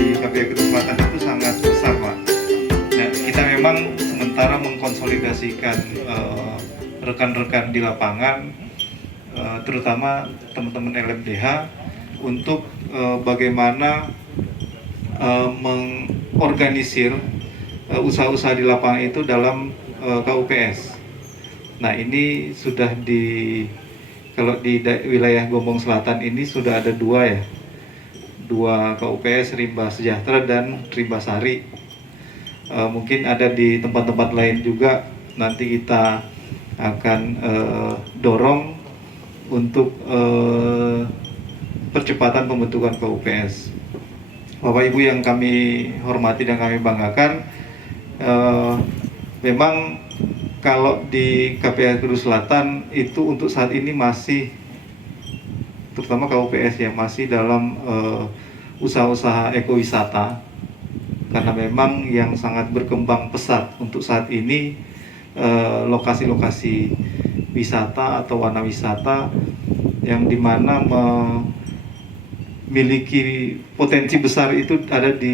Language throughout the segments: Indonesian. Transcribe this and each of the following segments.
di KPI Kedua Selatan itu sangat besar, Pak. Nah, kita memang sementara mengkonsolidasikan rekan-rekan di lapangan, terutama teman-teman LMDH, untuk bagaimana mengorganisir usaha-usaha di lapangan itu dalam KUPS. Nah, ini sudah kalau di wilayah Gombong Selatan ini sudah ada dua KUPS, Rimba Sejahtera dan Rimba Sari. Mungkin ada di tempat-tempat lain juga, nanti kita akan dorong untuk percepatan pembentukan KUPS. Bapak Ibu yang kami hormati dan kami banggakan, memang kalau di KPI Kedua Selatan itu untuk saat ini masih, terutama KUPS ya, masih dalam usaha-usaha ekowisata, karena memang yang sangat berkembang pesat untuk saat ini lokasi-lokasi wisata atau warna wisata yang dimana memiliki potensi besar itu ada di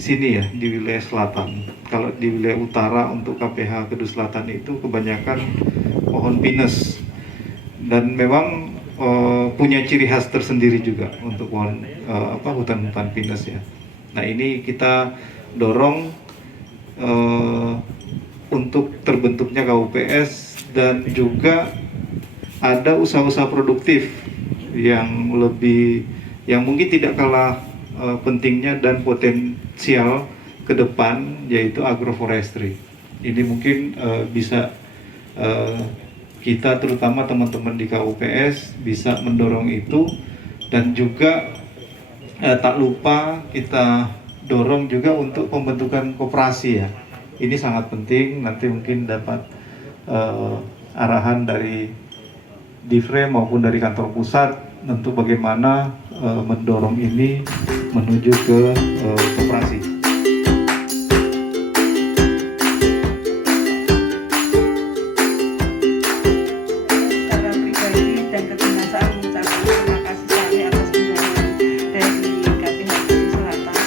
sini ya, di wilayah selatan. Kalau di wilayah utara untuk KPH Kedua Selatan itu kebanyakan pohon pinus, dan memang punya ciri khas tersendiri juga untuk pohon hutan-hutan pinus ya. Nah, ini kita dorong untuk terbentuknya KUPS, dan juga ada usaha-usaha produktif yang mungkin tidak kalah pentingnya dan potensial ke depan, yaitu agroforestry. Ini mungkin bisa kita, terutama teman-teman di KUPS, bisa mendorong itu, dan juga tak lupa kita dorong juga untuk pembentukan koperasi ya. Ini sangat penting, nanti mungkin dapat arahan dari Divre maupun dari kantor pusat untuk bagaimana mendorong ini menuju ke koperasi. Secara pribadi dan kedinasan mengucapkan terima kasih sekali atas undangan dari KPH Kedua Selatan,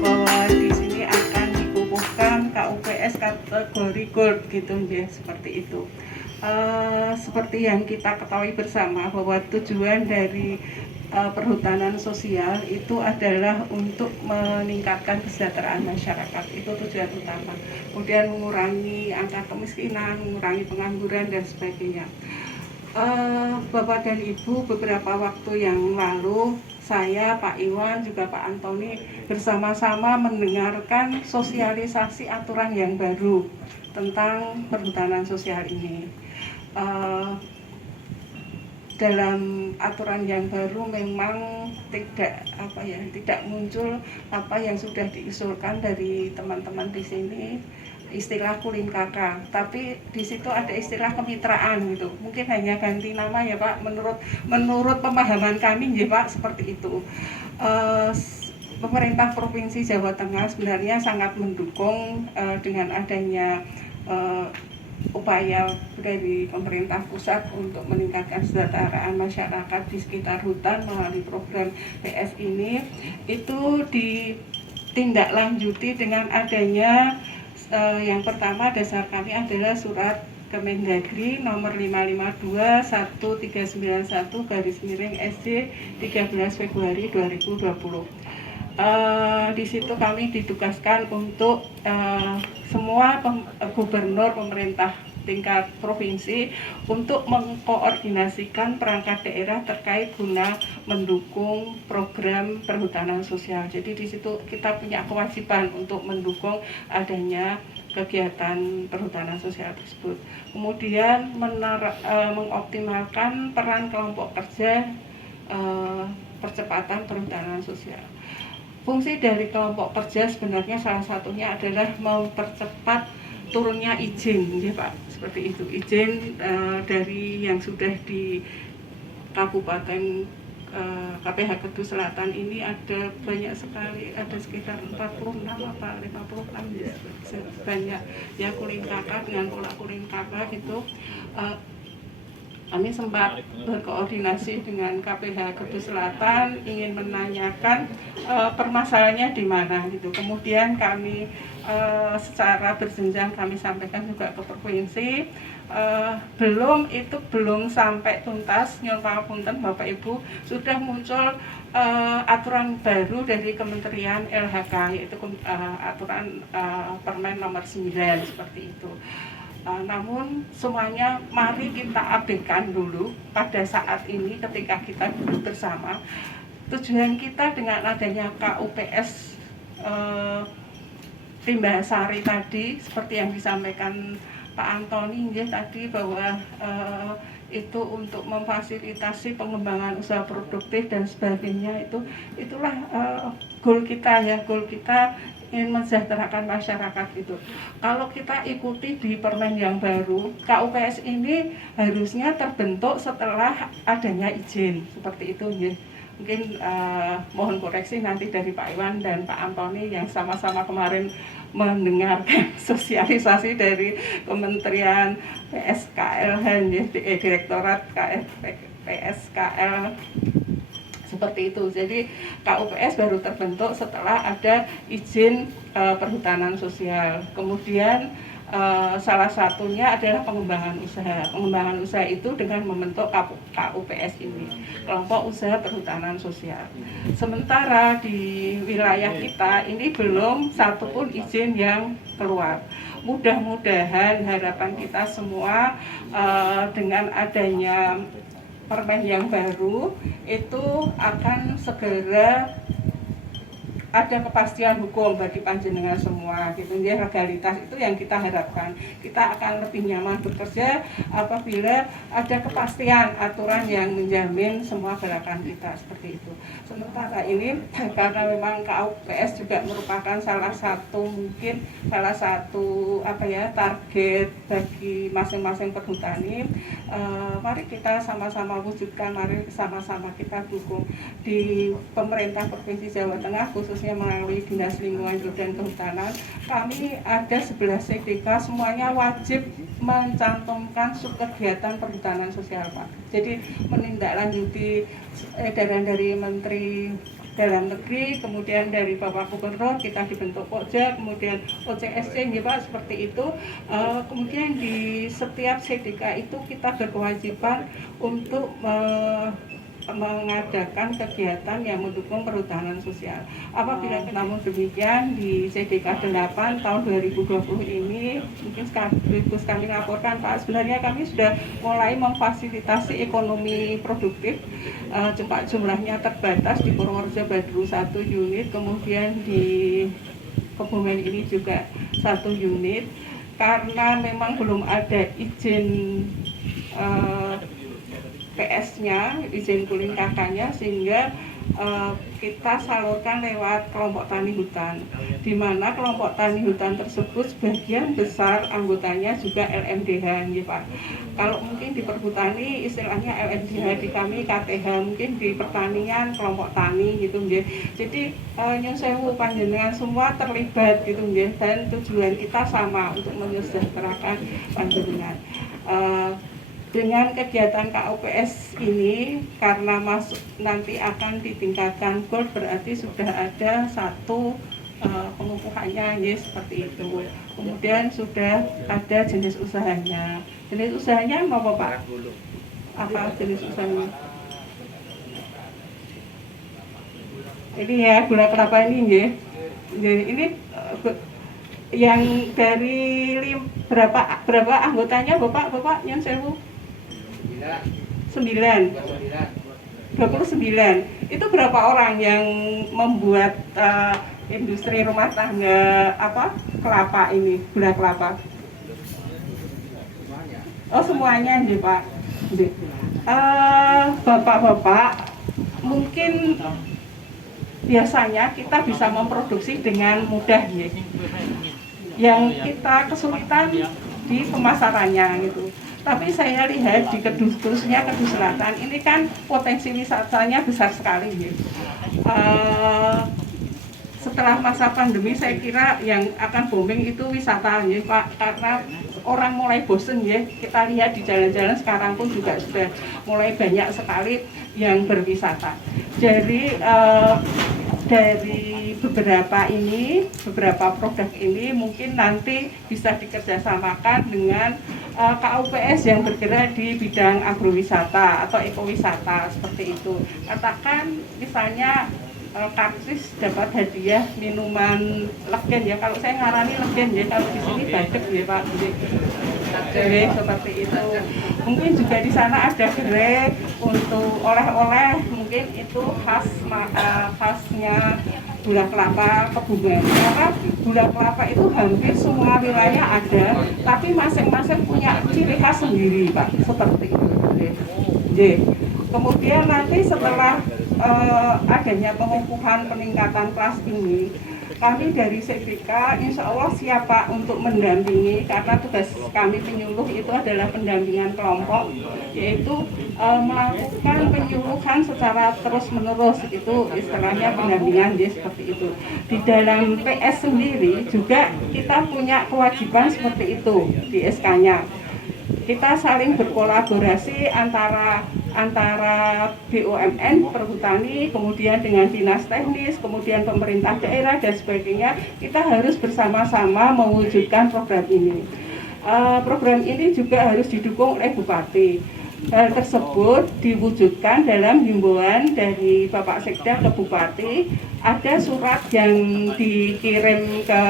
bahwa di sini akan dikukuhkan KUPS kategori gold gitu ya, seperti itu. Seperti yang kita ketahui bersama, bahwa tujuan dari perhutanan sosial itu adalah untuk meningkatkan kesejahteraan masyarakat, itu tujuan utama. Kemudian mengurangi angka kemiskinan, mengurangi pengangguran dan sebagainya. Bapak dan Ibu, beberapa waktu yang lalu saya, Pak Iwan, juga Pak Antoni bersama-sama mendengarkan sosialisasi aturan yang baru tentang perhutanan sosial ini. Dalam aturan yang baru memang tidak muncul apa yang sudah diusulkan dari teman-teman di sini, istilah kulim kakak, tapi di situ ada istilah kemitraan gitu. Mungkin hanya ganti nama ya Pak, menurut pemahaman kami ya Pak, seperti itu. Pemerintah Provinsi Jawa Tengah sebenarnya sangat mendukung dengan adanya upaya dari pemerintah pusat untuk meningkatkan kesejahteraan masyarakat di sekitar hutan melalui program PS ini. Itu ditindaklanjuti dengan adanya yang pertama, dasar kami adalah surat Kemendagri nomor 552/1391/SC 13 Februari 2020. Di situ kami ditugaskan untuk semua gubernur, pemerintah tingkat provinsi untuk mengkoordinasikan perangkat daerah terkait guna mendukung program perhutanan sosial. Jadi di situ kita punya kewajiban untuk mendukung adanya kegiatan perhutanan sosial tersebut. Kemudian mengoptimalkan peran kelompok kerja percepatan perhutanan sosial. Fungsi dari kelompok kerja sebenarnya salah satunya adalah mempercepat turunnya izin, ya Pak, seperti itu. Izin dari yang sudah di Kabupaten KPH Kedua Selatan ini ada banyak sekali, ada sekitar 46 apa 56 ya, banyak ya kulim kakak dengan pola kulim kakak itu Kami sempat berkoordinasi dengan KPH Kudus Selatan ingin menanyakan permasalahannya di mana gitu. Kemudian kami secara berjenjang kami sampaikan juga ke provinsi. Belum sampai tuntas, nyuwun pangapunten Bapak Ibu, sudah muncul aturan baru dari Kementerian LHK, yaitu aturan Permen nomor 9 seperti itu. Namun semuanya mari kita abaikan dulu pada saat ini ketika kita duduk bersama. Tujuan kita dengan adanya KUPS Limbahsari tadi, seperti yang disampaikan Pak Antoni tadi, bahwa itu untuk memfasilitasi pengembangan usaha produktif dan sebagainya, itulah goal kita ya, goal kita ingin mensejahterakan masyarakat itu. Kalau kita ikuti di permen yang baru, KUPS ini harusnya terbentuk setelah adanya izin seperti itu ya. Mungkin mohon koreksi nanti dari Pak Iwan dan Pak Antoni yang sama-sama kemarin mendengarkan sosialisasi dari Kementerian PSKL, Direktorat PSKL seperti itu. Jadi KUPS baru terbentuk setelah ada izin perhutanan sosial. Kemudian salah satunya adalah pengembangan usaha. Pengembangan usaha itu dengan membentuk KUPS ini, kelompok usaha perhutanan sosial. Sementara di wilayah kita ini belum satupun izin yang keluar. Mudah-mudahan harapan kita semua dengan adanya permen yang baru itu akan segera ada kepastian hukum bagi panjenengan semua gitu ya. Legalitas itu yang kita harapkan. Kita akan lebih nyaman bekerja apabila ada kepastian aturan yang menjamin semua gerakan kita seperti itu. Sementara ini karena memang KUPS juga merupakan salah satu target bagi masing-masing perhutani. Mari kita sama-sama wujudkan, mari sama-sama kita dukung di pemerintah Provinsi Jawa Tengah, khususnya melalui Dinas Lingkungan Hidup dan Kehutanan. Kami ada 11 SDK, semuanya wajib mencantumkan subkegiatan perhutanan sosial, Pak. Jadi menindaklanjuti edaran dari Menteri Dalam Negeri, kemudian dari Bapak Gubernur kita dibentuk Pokja, kemudian OCSC ya Pak, seperti itu. Kemudian di setiap SDK itu kita berkewajiban untuk mengadakan kegiatan yang mendukung perhutanan sosial. Apabila namun demikian di CDK 8 tahun 2020 ini mungkin sekaligus kami laporkan Pak, sebenarnya kami sudah mulai memfasilitasi ekonomi produktif. Jumlahnya terbatas di Purworejo baru 1 unit, kemudian di Kebumen ini juga 1 unit. Karena memang belum ada izin PS-nya, izin kuling kakaknya, sehingga kita salurkan lewat kelompok tani hutan, di mana kelompok tani hutan tersebut sebagian besar anggotanya juga LMDH ya Pak. Kalau mungkin di perhutani istilahnya LMDH, di kami KTH, mungkin di pertanian kelompok tani gitu ya. Jadi nyuwun sewu panjenengan semua terlibat gitu ya, dan tujuan kita sama untuk mensejahterakan panjenengan. Dengan kegiatan KUPS ini, karena nanti akan ditingkatkan goal, berarti sudah ada satu pengukuhannya ya, seperti itu. Kemudian sudah ada jenis usahanya. Jenis usahanya apa Pak? Apa jenis usahanya? Ini ya, gula kelapa ini ya. Jadi ini yang dari berapa anggotanya Bapak yang sewu? 29. Itu berapa orang yang membuat industri rumah tangga kelapa ini, gula kelapa? Oh semuanya nih Pak. Bapak-bapak, mungkin biasanya kita bisa memproduksi dengan mudah ya. Yang kita kesulitan di pemasarannya gitu. Tapi saya lihat di khususnya Kudus Selatan ini kan potensi wisatanya besar sekali ya. Setelah masa pandemi saya kira yang akan booming itu wisata ya Pak, karena orang mulai bosen ya. Kita lihat di jalan-jalan sekarang pun juga sudah mulai banyak sekali yang berwisata. Jadi dari beberapa produk ini mungkin nanti bisa dikerjasamakan dengan KUPS yang bergerak di bidang agrowisata atau ekowisata seperti itu. Katakan misalnya kartis dapat hadiah minuman legen ya, kalau saya ngarani legen ya, kalau di sini badek ya Pak. Jadi seperti itu. Mungkin juga di sana ada gerai untuk oleh-oleh, mungkin itu khasnya gula kelapa Kebumen. Karena gula kelapa itu hampir semua wilayah ada, tapi masing-masing punya ciri khas sendiri Pak, seperti itu. Jadi, kemudian nanti setelah adanya pengukuhan peningkatan kelas ini, kami dari CBK insya Allah siap Pak untuk mendampingi, karena tugas kami penyuluh itu adalah pendampingan kelompok, yaitu melakukan penyuluhan secara terus-menerus, itu istilahnya pendampingan ya, seperti itu. Di dalam PS sendiri juga kita punya kewajiban seperti itu di SK-nya. Kita saling berkolaborasi antara BUMN, Perhutani, kemudian dengan dinas teknis, kemudian pemerintah daerah dan sebagainya. Kita harus bersama-sama mewujudkan program ini. Program ini juga harus didukung oleh Bupati. Hal tersebut diwujudkan dalam himbauan dari Bapak Sekda ke Bupati. Ada surat yang dikirim ke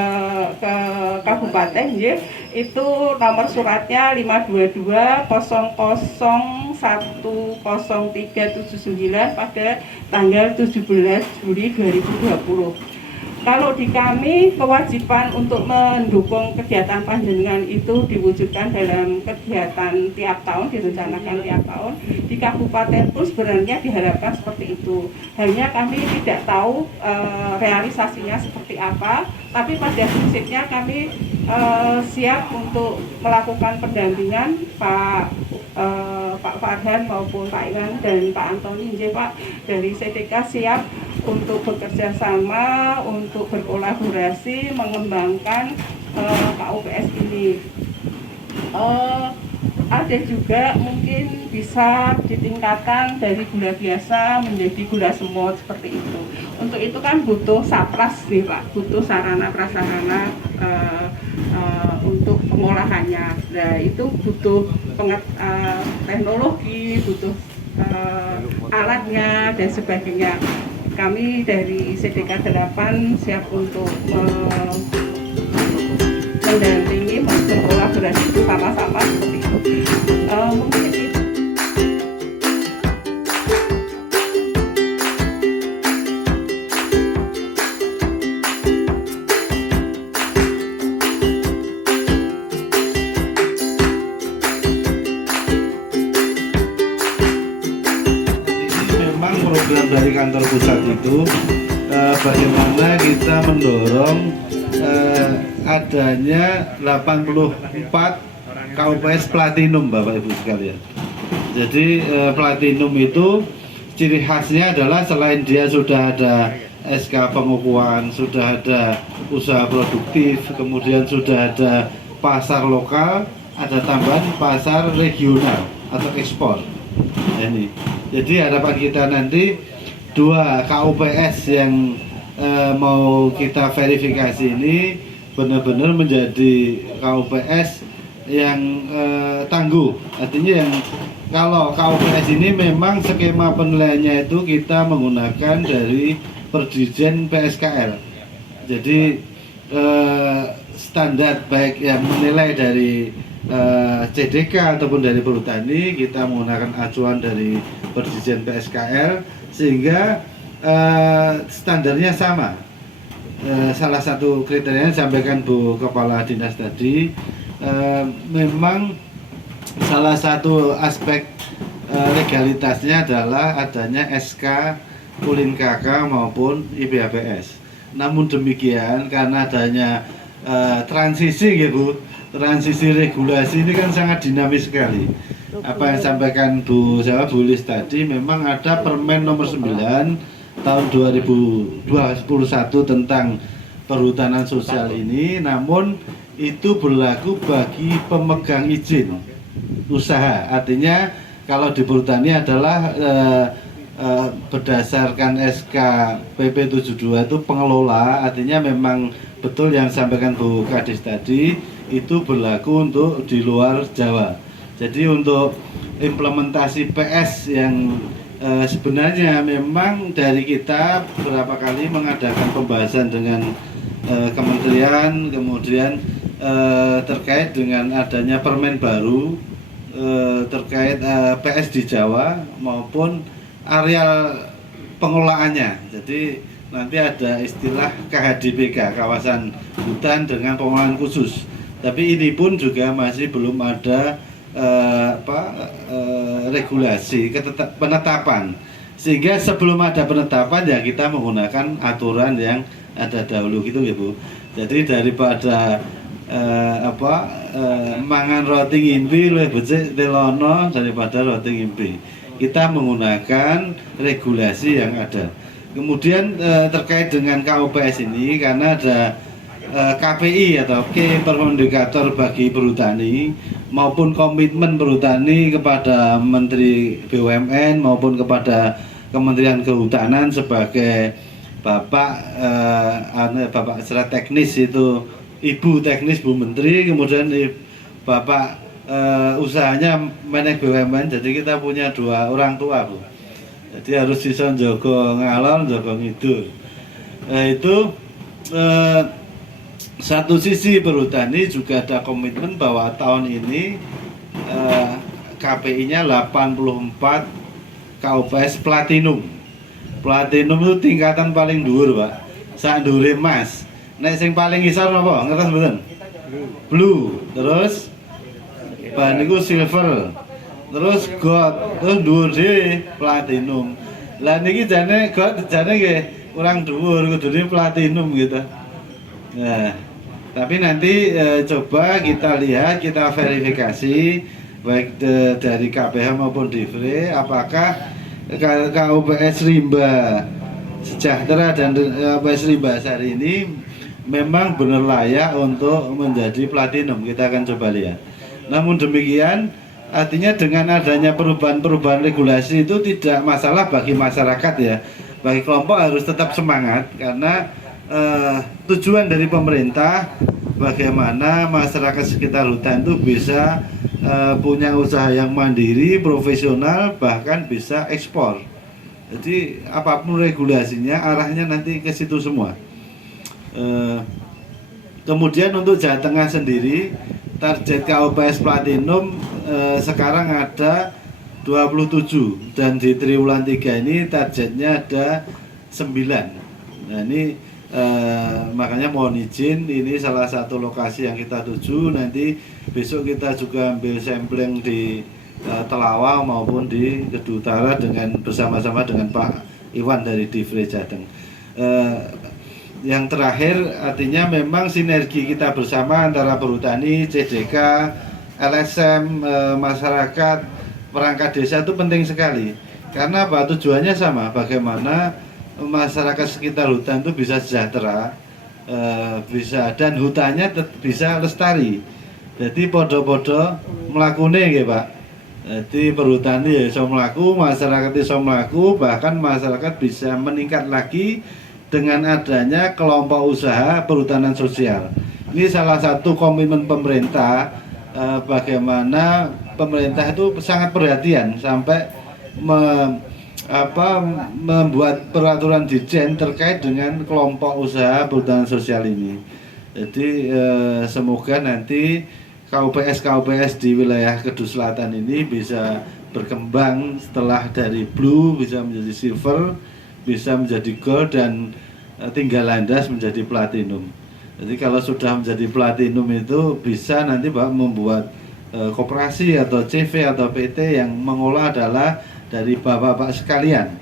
Kabupaten ya, itu nomor suratnya 522-00100379 pada tanggal 17 Juli 2020. Kalau di kami, kewajiban untuk mendukung kegiatan panjenengan itu diwujudkan dalam kegiatan tiap tahun, direncanakan tiap tahun. Di kabupaten pun sebenarnya diharapkan seperti itu. Hanya kami tidak tahu realisasinya seperti apa, tapi pada prinsipnya kami siap untuk melakukan pendampingan Pak Farhan maupun Pak Iwan dan Pak Antoni, Pak dari CDK siap untuk bekerja sama, untuk berkolaborasi mengembangkan KUPS ini. Ada juga mungkin bisa ditingkatkan dari gula biasa menjadi gula semut seperti itu. Untuk itu kan butuh sapras nih Pak, butuh sarana prasarana untuk pengolahannya. Nah itu butuh teknologi, butuh alatnya dan sebagainya. Kami dari CDK 8 siap untuk mendampingi, berkolaborasi bersama-sama seperti itu. Mungkin itu. Program dari kantor pusat itu bagaimana kita mendorong adanya 84 KUPS Platinum Bapak Ibu sekalian. Jadi Platinum itu ciri khasnya adalah selain dia sudah ada SK pengukuhan, sudah ada usaha produktif, kemudian sudah ada pasar lokal, ada tambahan pasar regional atau ekspor. Ini. Jadi harapan kita nanti 2 KUPS yang mau kita verifikasi ini benar-benar menjadi KUPS yang tangguh. Artinya yang kalau KUPS ini memang skema penilaiannya itu kita menggunakan dari Perdijen PSKL. Jadi standar baik yang menilai dari CDK ataupun dari Perhutani, kita menggunakan acuan dari Perdijen PSKL sehingga standarnya sama. Salah satu kriterianya disampaikan Bu Kepala Dinas tadi, memang salah satu aspek legalitasnya adalah adanya SK Kulin KK maupun IPHPS. Namun demikian karena adanya transisi ya Bu, transisi regulasi ini kan sangat dinamis sekali. Apa yang disampaikan Bu Lis tadi, memang ada Permen nomor 9 tahun 2021 tentang perhutanan sosial ini, namun itu berlaku bagi pemegang izin usaha. Artinya kalau di perhutani adalah berdasarkan SK PP 72 itu pengelola, artinya memang betul yang disampaikan Bu Kadis tadi itu berlaku untuk di luar Jawa. Jadi untuk implementasi PS yang sebenarnya memang dari kita beberapa kali mengadakan pembahasan dengan kementerian, kemudian terkait dengan adanya permen baru terkait PS di Jawa maupun areal pengelolaannya. Jadi nanti ada istilah KHDPK, kawasan hutan dengan pengelolaan khusus. Tapi ini pun juga masih belum ada regulasi penetapan, sehingga sebelum ada penetapan ya kita menggunakan aturan yang ada dahulu gitu ya Bu. Jadi daripada mangan roti ngimpi luwih becik telono daripada roti ngimpi, kita menggunakan regulasi yang ada. Kemudian terkait dengan KUPS ini, karena ada KPI atau Key Permendikator bagi perhutani maupun komitmen perhutani kepada Menteri BUMN maupun kepada Kementerian Kehutanan sebagai Bapak secara teknis itu Ibu teknis Bu Menteri, kemudian Bapak usahanya menek BUMN. Jadi kita punya dua orang tua Bu. Jadi harus bisa njogo ngalor, njogo ngidul. Itu satu sisi perhutani juga ada komitmen bahwa tahun ini KPI-nya 84 KUPS Platinum. Platinum itu tingkatan paling dhuwur, Pak. Sak dhuwure Mas. Nek sing paling ngisor napa? Ngertos mboten? Blue. Terus ban niku silver. Terus gold. Terus dhuwur dhewe platinum. Lah niki jane gold jane nggih kurang dhuwur, kudune platinum gitu. Nah, tapi nanti coba kita lihat, kita verifikasi baik dari KPH maupun Divre apakah KUPS Rimba Sejahtera dan KUPS Rimba Sari ini memang benar layak untuk menjadi platinum. Kita akan coba lihat. Namun demikian, artinya dengan adanya perubahan-perubahan regulasi itu tidak masalah bagi masyarakat ya. Bagi kelompok harus tetap semangat karena tujuan dari pemerintah bagaimana masyarakat sekitar hutan itu bisa punya usaha yang mandiri, profesional, bahkan bisa ekspor. Jadi apapun regulasinya arahnya nanti ke situ semua. Kemudian untuk Jawa Tengah sendiri target KUPS Platinum sekarang ada 27 dan di triwulan 3 ini targetnya ada 9. Nah ini makanya mohon izin, ini salah satu lokasi yang kita tuju. Nanti besok kita juga ambil sampling di Telawa maupun di Kedu Utara dengan bersama-sama dengan Pak Iwan dari Divre Jateng. Yang terakhir artinya memang sinergi kita bersama antara perhutani, CDK, LSM, masyarakat, perangkat desa itu penting sekali. Karena apa? Tujuannya sama, bagaimana masyarakat sekitar hutan itu bisa sejahtera, bisa dan hutannya bisa lestari. Jadi podo-podo melakune nggih Pak. Jadi perhutani ya iso mlaku, masyarakat iso mlaku, bahkan masyarakat bisa meningkat lagi dengan adanya kelompok usaha perhutanan sosial. Ini salah satu komitmen pemerintah, bagaimana pemerintah itu sangat perhatian sampai membuat peraturan Dirjen terkait dengan kelompok usaha perhutanan sosial ini. Jadi semoga nanti KUPS di wilayah Kedu Selatan ini bisa berkembang setelah dari blue bisa menjadi silver, bisa menjadi gold dan tinggal landas menjadi platinum. Jadi kalau sudah menjadi platinum itu bisa nanti Pak membuat koperasi atau CV atau PT yang mengolah adalah dari bapak-bapak sekalian.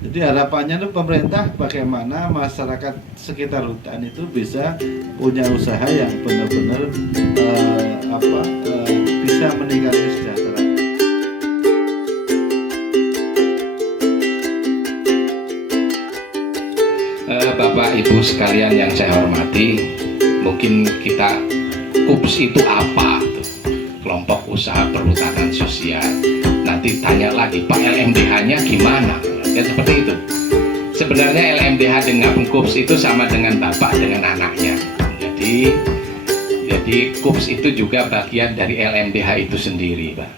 Jadi harapannya itu pemerintah bagaimana masyarakat sekitar hutan itu bisa punya usaha yang benar-benar bisa meningkatkan kesejahteraan. Bapak Bapak Ibu sekalian yang saya hormati, mungkin kita KUPS itu apa? Kelompok Usaha Perhutanan Sosial. Nanti tanya lagi, Pak, LMDH-nya gimana? Kan seperti itu. Sebenarnya LMDH dengan KUPS itu sama dengan bapak dengan anaknya. Jadi KUPS itu juga bagian dari LMDH itu sendiri, Pak.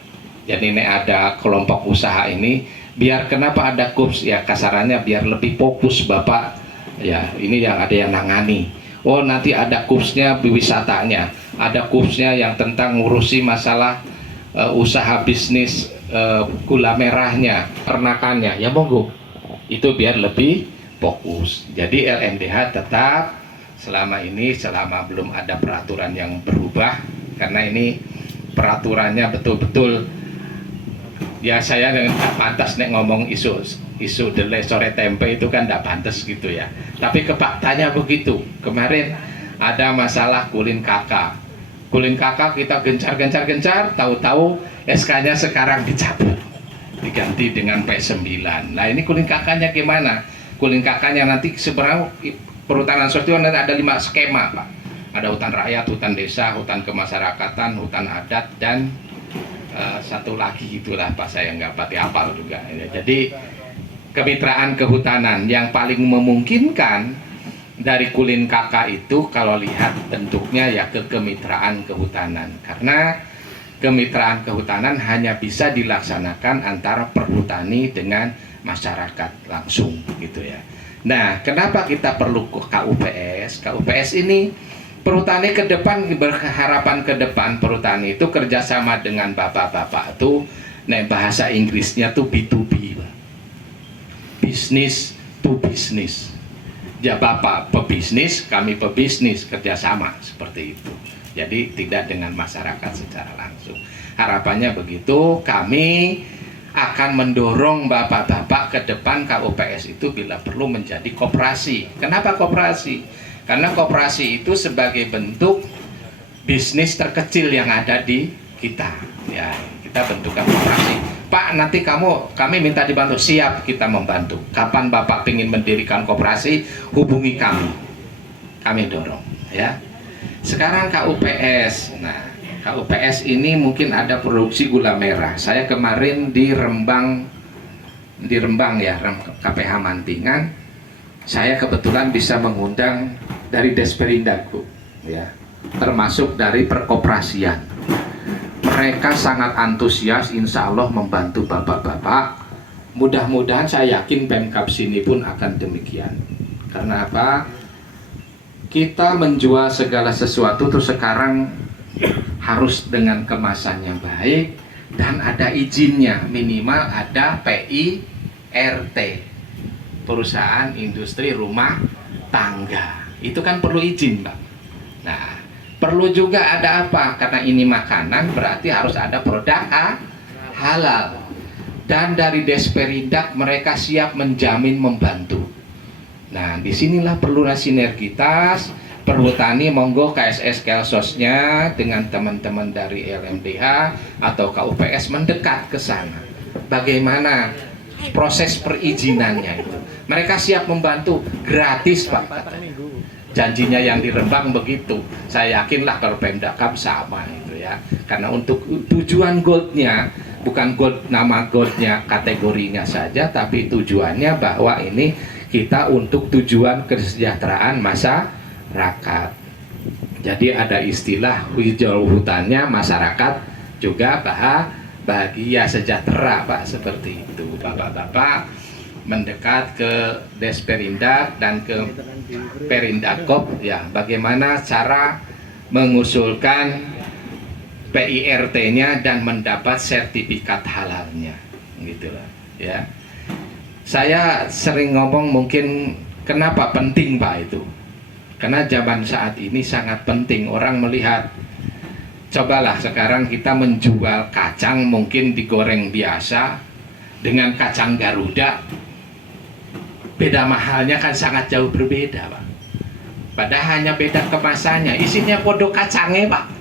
Jadi ini ada kelompok usaha ini, biar kenapa ada KUPS ya, kasarannya biar lebih fokus Bapak. Ya, ini yang ada yang nangani. Oh, nanti ada KUPS-nya wisatanya, ada KUPS-nya yang tentang ngurusi masalah usaha bisnis gula merahnya, ternakannya. Ya monggo, itu biar lebih fokus. Jadi LMDH tetap selama belum ada peraturan yang berubah, karena ini peraturannya betul-betul ya, saya nggak pantas nek ngomong isu delay sore tempe itu kan nggak pantas gitu ya. Tapi kefaktanya begitu. Kemarin ada masalah Kulin KK kita gencar, tahu-tahu SK-nya sekarang dicabut, diganti dengan P9. Nah ini Kulin KK-nya gimana? Kulin KK-nya nanti sebenarnya perhutanan sosial nanti ada 5 skema, Pak. Ada hutan rakyat, hutan desa, hutan kemasyarakatan, hutan adat, dan satu lagi itulah Pak, saya nggak pati hafal juga. Jadi kemitraan kehutanan yang paling memungkinkan dari Kulin KK itu kalau lihat bentuknya ya ke kemitraan kehutanan, karena kemitraan kehutanan hanya bisa dilaksanakan antara perhutani dengan masyarakat langsung gitu ya. Nah, kenapa kita perlu KUPS? KUPS ini perhutani ke depan, berharapan ke depan perhutani itu kerjasama dengan bapak-bapak itu, nah bahasa Inggrisnya tuh B2B, business to business. Ya bapak pebisnis, kami pebisnis, kerjasama seperti itu. Jadi tidak dengan masyarakat secara langsung. Harapannya begitu, kami akan mendorong bapak-bapak ke depan KUPS itu bila perlu menjadi koperasi. Kenapa koperasi? Karena koperasi itu sebagai bentuk bisnis terkecil yang ada di kita. Ya, kita bentukkan koperasi. Pak, nanti kami minta dibantu. Siap, kita membantu. Kapan Bapak ingin mendirikan koperasi, hubungi kami. Kami dorong, ya. Sekarang KUPS. Nah, KUPS ini mungkin ada produksi gula merah. Saya kemarin di Rembang ya, KPH Mantingan. Saya kebetulan bisa mengundang dari Desperindago, ya, termasuk dari perkoperasian. Mereka sangat antusias, insya Allah membantu bapak-bapak. Mudah-mudahan saya yakin Pemkab sini pun akan demikian. Karena apa? Kita menjual segala sesuatu terus sekarang harus dengan kemasan yang baik dan ada izinnya, minimal ada PIRT, perusahaan industri rumah tangga. Itu kan perlu izin, Pak. Nah, perlu juga ada apa? Karena ini makanan berarti harus ada produk halal. Dan dari Desperindak mereka siap menjamin membantu. Nah, disinilah perlu sinergitas. Perhutani monggo KSS Kelsosnya dengan teman-teman dari LMDH atau KUPS mendekat ke sana. Bagaimana proses perizinannya itu? Mereka siap membantu gratis, Pak. Janjinya yang di Rembang begitu. Saya yakinlah kalau Pemdakam sama itu ya. Karena untuk tujuan goldnya bukan gold, nama goldnya kategorinya saja, tapi tujuannya bahwa ini kita untuk tujuan kesejahteraan masyarakat. Jadi ada istilah hijau hutannya, masyarakat juga bahagia sejahtera, Pak, seperti itu. Bapak-bapak mendekat ke Desperindak dan ke Perindakop ya, bagaimana cara mengusulkan PIRT-nya dan mendapat sertifikat halalnya, gitulah ya. Saya sering ngomong mungkin kenapa penting, Pak, itu karena zaman saat ini sangat penting. Orang melihat, cobalah sekarang kita menjual kacang mungkin digoreng biasa dengan kacang Garuda, beda mahalnya kan sangat jauh berbeda, Pak. Padahal hanya beda kemasannya, isinya podo kacangnya, Pak.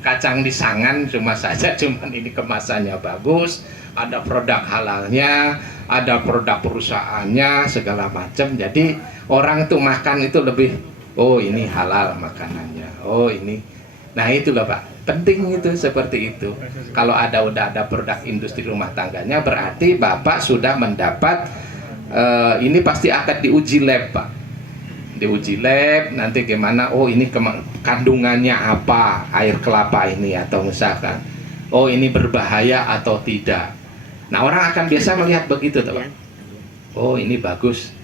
Kacang disangan cuma saja, cuman ini kemasannya bagus, ada produk halalnya, ada produk perusahaannya segala macam. Jadi orang itu makan itu lebih, oh ini halal makanannya, oh ini. Nah itulah Pak, penting itu seperti itu. Kalau udah ada produk industri rumah tangganya, berarti Bapak sudah mendapat ini pasti akan diuji lab Pak. Diuji lab nanti gimana, oh ini kandungannya apa air kelapa ini, atau misalkan oh ini berbahaya atau tidak. Nah orang akan biasa melihat begitu Pak. Oh ini bagus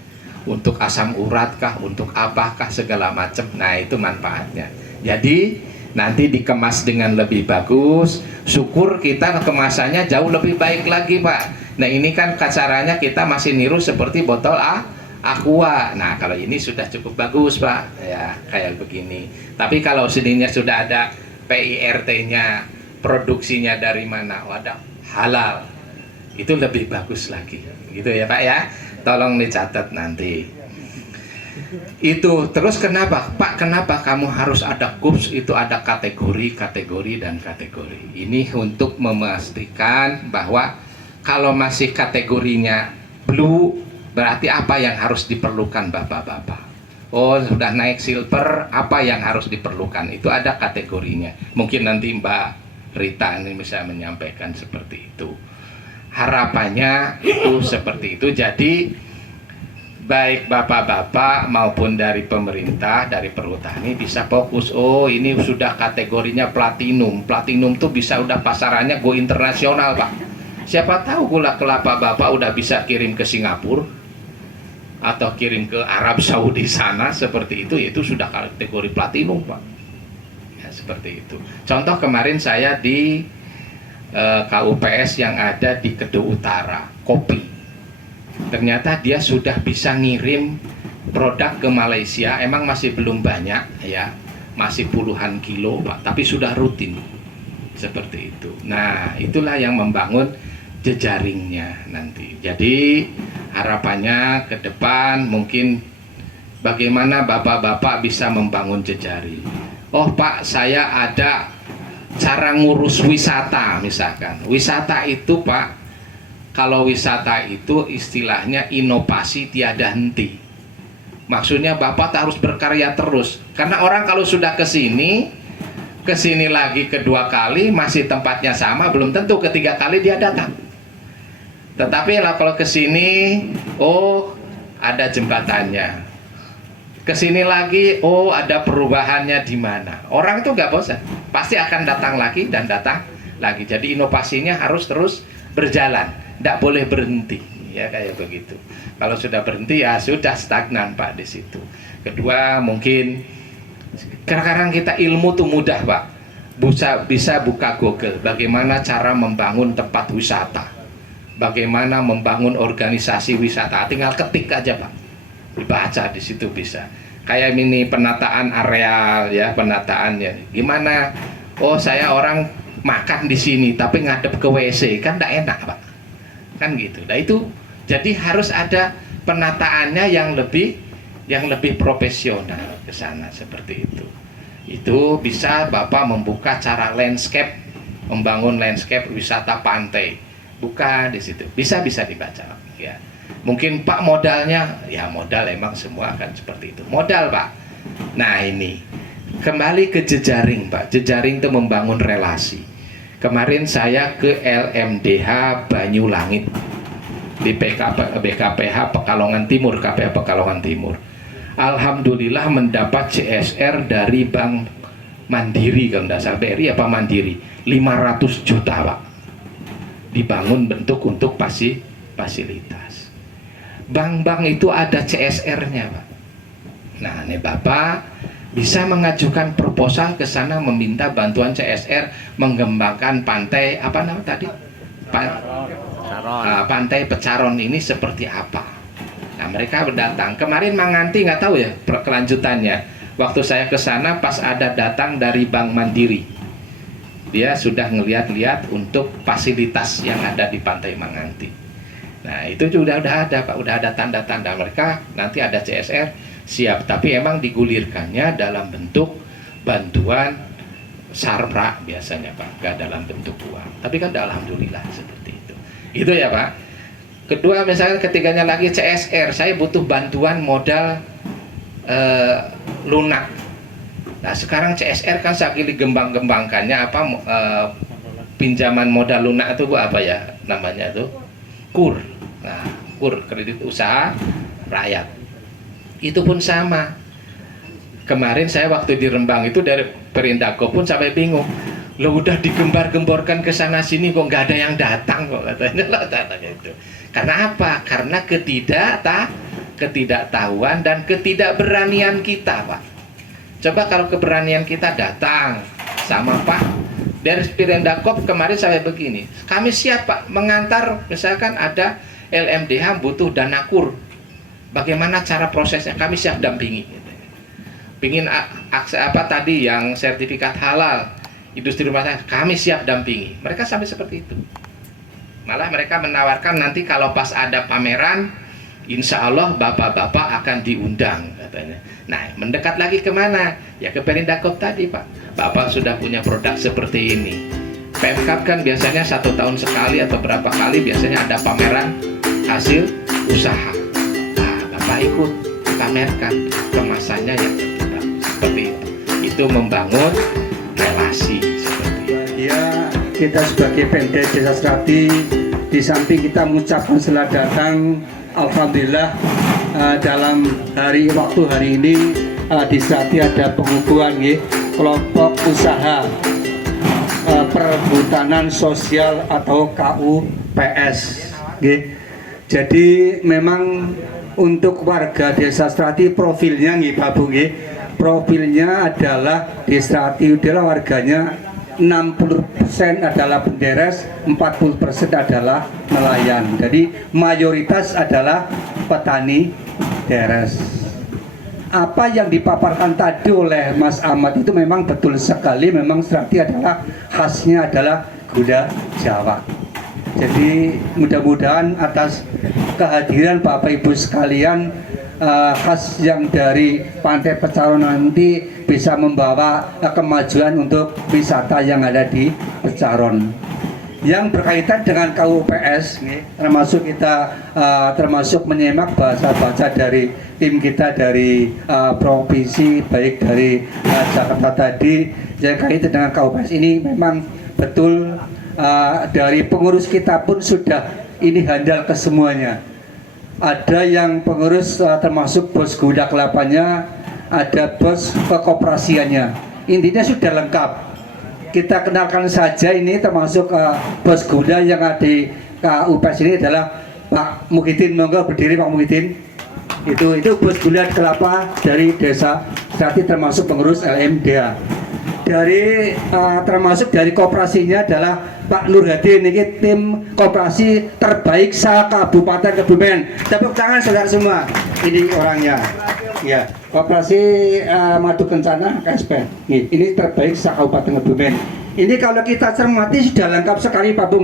untuk asam urat kah, untuk apakah segala macam. Nah itu manfaatnya. Jadi nanti dikemas dengan lebih bagus, syukur kita kemasannya jauh lebih baik lagi Pak. Nah ini kan caranya kita masih niru seperti botol Aqua. Nah kalau ini sudah cukup bagus Pak, ya kayak begini. Tapi kalau sininya sudah ada PIRT-nya, produksinya dari mana, wadah halal, itu lebih bagus lagi, gitu ya Pak ya. Tolong dicatat nanti. Itu terus kenapa Pak? Kenapa kamu harus ada KUPS? Itu ada kategori dan kategori. Ini untuk memastikan bahwa kalau masih kategorinya blue, berarti apa yang harus diperlukan Bapak-bapak? Oh sudah naik silver, apa yang harus diperlukan? Itu ada kategorinya. Mungkin nanti Mbak Rita ini bisa menyampaikan seperti itu. Harapannya itu seperti itu. Jadi baik bapak-bapak maupun dari pemerintah, dari perhutani bisa fokus. Oh ini sudah kategorinya platinum. Platinum tuh bisa udah pasarannya go internasional Pak. Siapa tahu gula kelapa Bapak udah bisa kirim ke Singapura atau kirim ke Arab Saudi sana, seperti itu sudah kategori platinum Pak. Ya seperti itu. Contoh kemarin saya di KUPS yang ada di Kedo Utara, kopi. Ternyata dia sudah bisa ngirim produk ke Malaysia, emang masih belum banyak ya, masih puluhan kilo Pak, tapi sudah rutin seperti itu. Nah itulah yang membangun jejaringnya nanti. Jadi harapannya ke depan mungkin bagaimana bapak-bapak bisa membangun jejaring. Oh Pak, saya ada cara ngurus wisata misalkan. Wisata itu Pak, kalau wisata itu istilahnya inovasi tiada henti. Maksudnya Bapak harus berkarya terus. Karena orang kalau sudah ke sini lagi kedua kali masih tempatnya sama, belum tentu ketiga kali dia datang. Tetapi kalau ke sini, oh ada jembatannya. Ke sini lagi, oh ada perubahannya di mana. Orang itu nggak bosan, pasti akan datang lagi dan datang lagi. Jadi inovasinya harus terus berjalan, tidak boleh berhenti, ya kayak begitu. Kalau sudah berhenti ya sudah stagnan Pak di situ. Kedua mungkin kadang-kadang kita ilmu tuh mudah Pak, bisa buka Google, bagaimana cara membangun tempat wisata, bagaimana membangun organisasi wisata, tinggal ketik aja Pak, dibaca di situ bisa. Kayak ini penataan areal ya, penataannya gimana? Oh saya orang makan di sini tapi ngadep ke WC, kan tidak enak Pak, kan gitu. Nah itu jadi harus ada penataannya yang lebih profesional ke sana seperti itu. Itu bisa Bapak membuka cara landscape, membangun landscape wisata pantai, buka di situ. Bisa dibaca ya. Mungkin Pak modalnya, ya modal emang semua akan seperti itu. Modal Pak. Nah ini kembali ke jejaring Pak. Jejaring itu membangun relasi. Kemarin saya ke LMDH Banyulangit di BKPH Pekalongan Timur, KPH Pekalongan Timur. Alhamdulillah mendapat CSR dari Bank Mandiri, kalau tidak salah BRI apa Mandiri, 500 juta Pak. Dibangun bentuk untuk fasilitas. Bank-bank itu ada CSR-nya Pak. Nah ini Bapak bisa mengajukan proposal ke sana meminta bantuan CSR mengembangkan pantai apa nama tadi? Pantai Pecaron ini seperti apa? Nah mereka datang. Kemarin Manganti nggak tahu ya kelanjutannya. Waktu saya ke sana pas ada datang dari Bank Mandiri, dia sudah ngeliat-liat untuk fasilitas yang ada di Pantai Manganti. Nah itu sudah ada Pak, udah ada tanda-tanda mereka nanti ada CSR siap. Tapi emang digulirkannya dalam bentuk bantuan sarpra biasanya Pak, nggak dalam bentuk uang. Tapi kan alhamdulillah seperti itu. Itu ya Pak. Kedua, misalnya ketiganya lagi CSR, saya butuh bantuan modal lunak. Nah sekarang CSR kan lagi digembang-gembangkannya apa, pinjaman modal lunak itu Bu, apa ya namanya tuh, KUR. Nah KUR, kredit usaha rakyat. Itu pun sama. Kemarin saya waktu di Rembang itu dari Perindako pun sampai bingung. Lo udah digembar-gemborkan ke sana sini kok nggak ada yang datang kok, katanya itu. Karena apa? Karena ketidaktahuan dan ketidakberanian kita, Pak. Coba kalau keberanian kita datang sama Pak dari Perindako kemarin saya begini. Kami siap Pak mengantar, misalkan ada LMDH butuh dana KUR. Bagaimana cara prosesnya? Kami siap dampingi. Pingin apa tadi yang sertifikat halal, industri rumah tangga, kami siap dampingi. Mereka sampai seperti itu. Malah mereka menawarkan nanti kalau pas ada pameran, insya Allah bapak-bapak akan diundang katanya. Nah mendekat lagi kemana? Ya ke Perindako tadi Pak. Bapak sudah punya produk seperti ini. Pemkab kan biasanya 1 tahun sekali atau berapa kali biasanya ada pameran hasil usaha. Nah Bapak ikut pamerkan kemasannya yang terbaik seperti itu. Itu membangun relasi seperti itu. Ya, kita sebagai Pemda Desa Serati, di samping kita mengucapkan selamat datang, alhamdulillah dalam waktu hari ini di Serati ada pengukuhan kelompok usaha perhutanan sosial atau KUPS. Jadi memang untuk warga Desa Serati profilnya Pak Bu, profilnya adalah di Serati adalah warganya 60% adalah penderes, 40% adalah nelayan. Jadi mayoritas adalah petani deres. Apa yang dipaparkan tadi oleh Mas Ahmad itu memang betul sekali. Memang Serati adalah khasnya adalah gula Jawa. Jadi mudah-mudahan atas kehadiran Bapak Ibu sekalian, khas yang dari Pantai Pecaron nanti bisa membawa kemajuan untuk wisata yang ada di Pecaron. Yang berkaitan dengan KUPS, termasuk kita termasuk menyimak bahasa-bahasa dari tim kita dari provinsi, baik dari Jakarta tadi, yang kaitan dengan KUPS ini memang betul. Dari pengurus kita pun sudah ini handal ke semuanya. Ada yang pengurus termasuk bos gula kelapanya, ada bos kekoperasiannya. Intinya sudah lengkap. Kita kenalkan saja ini termasuk bos gula yang ada di KUPS ini adalah Pak Muhyiddin. Monggo berdiri Pak Muhyiddin. Itu bos gula kelapa dari Desa Serati termasuk pengurus LMDH. Dari termasuk dari koperasinya adalah Pak Nur Hadi, ini tim koperasi terbaik Kabupaten Kebumen. Tepuk tangan saudara semua. Ini orangnya. Ya, koperasi Madu Kencana KSP. Ini terbaik Kabupaten Kebumen. Ini kalau kita cermati sudah lengkap sekali Pak Bung.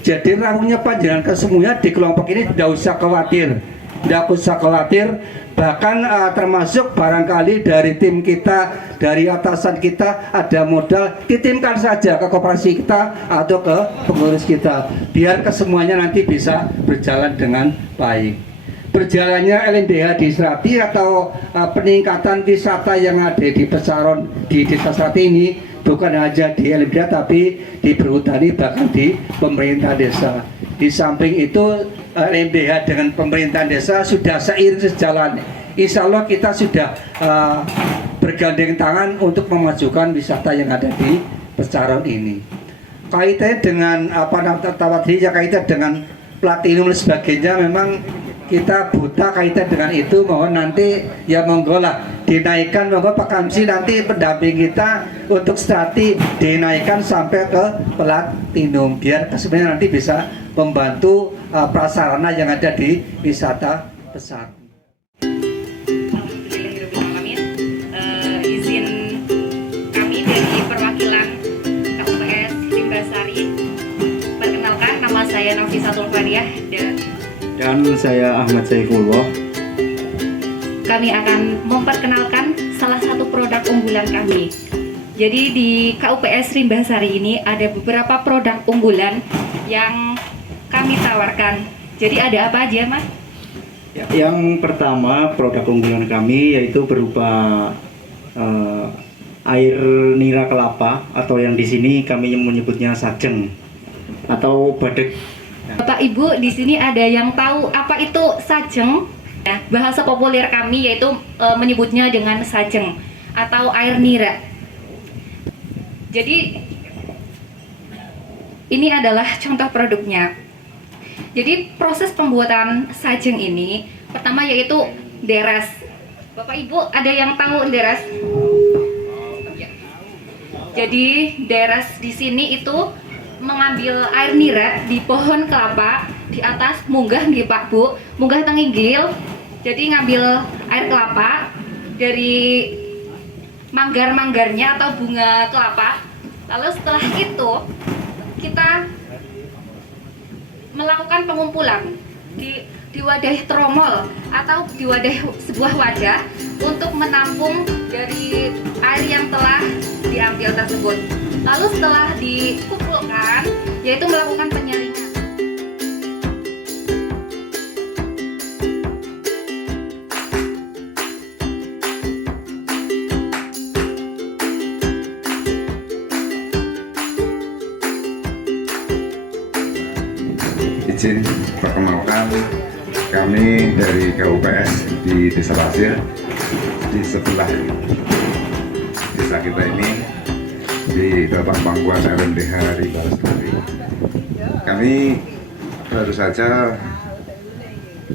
Jadi rambutnya panjangan ke semuanya di kelompok ini tidak usah khawatir. Tidak usah khawatir. Bahkan termasuk barangkali dari tim kita, dari atasan kita ada modal, titipkan saja ke koperasi kita atau ke pengurus kita, biar kesemuanya nanti bisa berjalan dengan baik. Berjalannya LMDH di Serati atau peningkatan wisata yang ada di Pecaron di Desa Serati ini bukan hanya di LMDH tapi di perhutani, bahkan di pemerintah desa. Di samping itu LMDH dengan pemerintahan desa sudah seiring sejalan. Insya Allah kita sudah bergandeng tangan untuk memajukan wisata yang ada di Pecaron ini. Kaitannya dengan kaitan dengan platinum dan sebagainya, memang kita buta kaitan dengan itu. Mohon nanti ya monggo lah dinaikkan, monggo Pak Kamsi nanti pendamping kita untuk Serati dinaikkan sampai ke platinum, biar sebenarnya nanti bisa membantu prasarana yang ada di wisata Pecaron. Izin kami dari perwakilan KUPS Limbasari, perkenalkan nama saya Nafisatul Fariah Dan saya Ahmad Saifullah. Kami akan memperkenalkan salah satu produk unggulan kami. Jadi di KUPS Limbasari ini ada beberapa produk unggulan yang kami tawarkan. Jadi ada apa aja, Mas? Ya, yang pertama produk unggulan kami yaitu berupa air nira kelapa atau yang di sini kami menyebutnya sajeng atau badek. Bapak Ibu, di sini ada yang tahu apa itu sajeng? Ya, bahasa populer kami yaitu menyebutnya dengan sajeng atau air nira. Jadi ini adalah contoh produknya. Jadi proses pembuatan sajeng ini pertama yaitu deres. Bapak Ibu ada yang tahu deres? Ya. Jadi deres di sini itu mengambil air nira di pohon kelapa di atas munggah nggih Pak Bu, munggah tenginggil. Jadi ngambil air kelapa dari manggar-manggarnya atau bunga kelapa. Lalu setelah itu kita melakukan pengumpulan di wadah tromol atau di wadah sebuah wadah untuk menampung dari air yang telah diambil tersebut. Lalu setelah dikumpulkan, yaitu melakukan penyaringan. Izin perkenalkan, kami dari KUPS di Desa Pasir, di sebelah desa kita ini di Bapak Pangkuan RMDH Rimba Lestari. Kami baru saja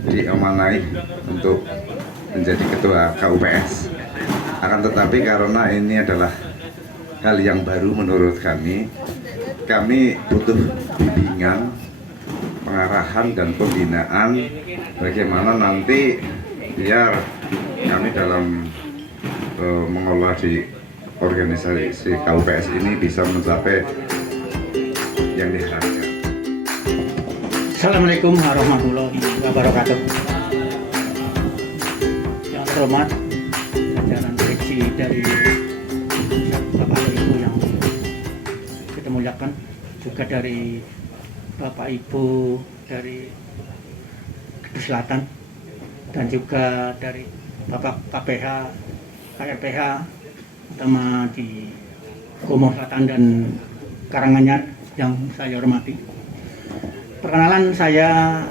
diamanai untuk menjadi ketua KUPS. Akan tetapi karena ini adalah hal yang baru menurut kami butuh bimbingan, pengarahan dan pembinaan bagaimana nanti biar kami dalam mengelola di organisasi KUPS ini bisa mencapai yang diharapkan. Assalamualaikum warahmatullahi wabarakatuh. Yang terhormat jajaran direksi dari Bapak Ibu yang kita muliakan, juga dari Bapak Ibu dari Kedus Selatan dan juga dari Bapak KPH, KRPH, terutama di Gombong Selatan dan Karanganyar yang saya hormati. Perkenalan, saya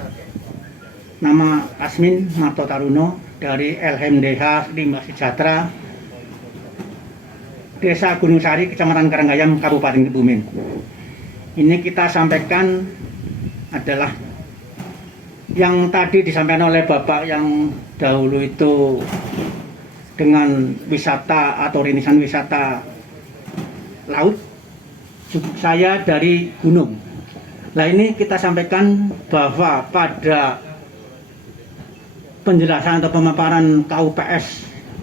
nama Asmin Marto Taruno dari LMDH Rimba Sejahtera, Desa Gunung Sari, Kecamatan Karanggayam, Kabupaten Kebumen. Ini kita sampaikan adalah yang tadi disampaikan oleh Bapak yang dahulu itu dengan wisata atau rintisan wisata laut. Saya dari gunung. Nah, ini kita sampaikan bahwa pada penjelasan atau pemaparan KUPS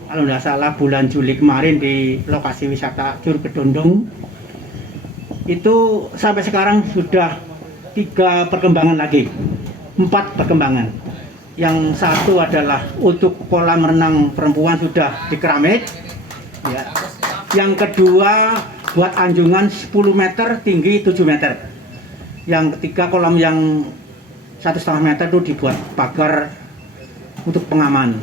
kalau tidak salah bulan Juli kemarin di lokasi wisata Curug Kedondong, itu sampai sekarang sudah 3 perkembangan lagi, 4 perkembangan. Yang satu adalah untuk kolam renang perempuan sudah di keramik, ya. Yang kedua buat anjungan 10 meter, tinggi 7 meter. Yang ketiga kolam yang 1,5 meter itu dibuat pagar untuk pengaman.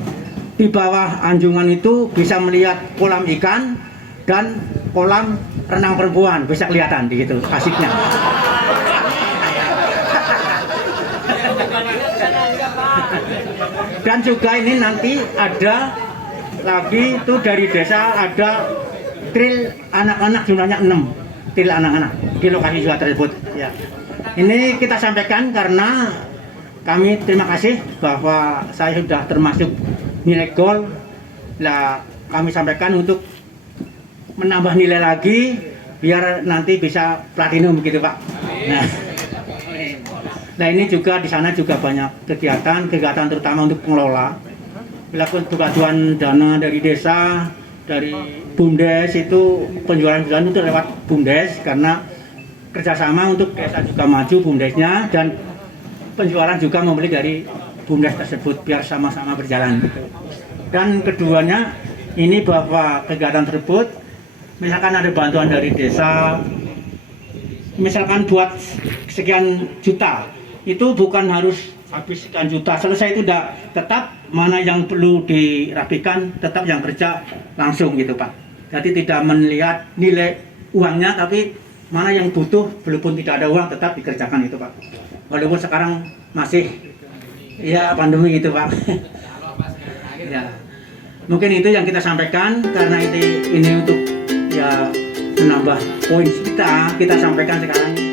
Di bawah anjungan itu bisa melihat kolam ikan dan kolam renang perempuan, bisa kelihatan di situ asiknya. Dan juga ini nanti ada lagi itu dari desa ada trail anak-anak, jumlahnya 6 trail anak-anak di lokasi juga tersebut, ya. Ini kita sampaikan karena kami terima kasih bahwa saya sudah termasuk nilai gold. Nah, kami sampaikan untuk menambah nilai lagi biar nanti bisa platinum begitu, Pak. Nah, ini juga di sana juga banyak kegiatan terutama untuk pengelola. Pengaduan dana dari desa, dari BUMDes, itu penjualan itu lewat BUMDes karena kerjasama untuk desa juga maju BUMDesnya, dan penjualan juga membeli dari BUMDes tersebut biar sama-sama berjalan. Dan keduanya ini bahwa kegiatan tersebut misalkan ada bantuan dari desa, misalkan buat sekian juta, itu bukan harus habis sekian juta selesai itu udah tetap mana yang perlu dirapikan tetap yang kerja langsung gitu Pak. Jadi tidak melihat nilai uangnya tapi mana yang butuh walaupun tidak ada uang tetap dikerjakan itu Pak. Walaupun sekarang masih ya pandemi gitu Pak. Ya. Mungkin itu yang kita sampaikan karena ini untuk ya menambah poin kita sampaikan sekarang.